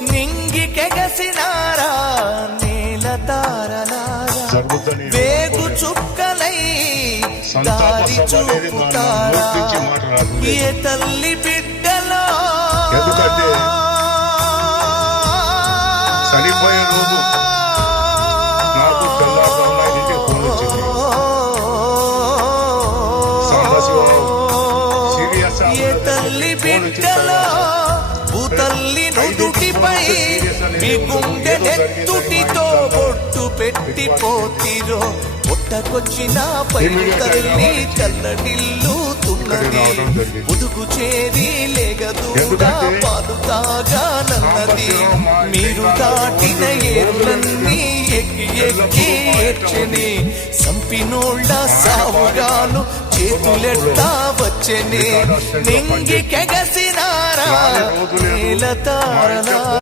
నింగి కెగసినారా నేల తారలారా? వేగు చుక్కలై దారి చూపుతారా. ఏ తల్లి బిడ్డలో? చనిపోయే రోజు నాకు ఫోన్ వచ్చింది. ఏ తల్లి బిడ్డలో? నుదుటిపై మీ గుండె నెత్తుటితో బొట్టు పెట్టి పోతిరో. పుట్టకొచ్చిన పైరు తల్లి చల్లడిల్లుతున్నది ముదుగు చేరి లేగదూడా పాలు తాగానన్నది మీరు దాటిన ఏర్లన్నీ ఎక్కి ఎక్కి ఏడ్చని. సంపినోళ్ళ సావుగాను చేతులెట్టా వచ్చని. నింగి కెగసినారా? నేల తారలా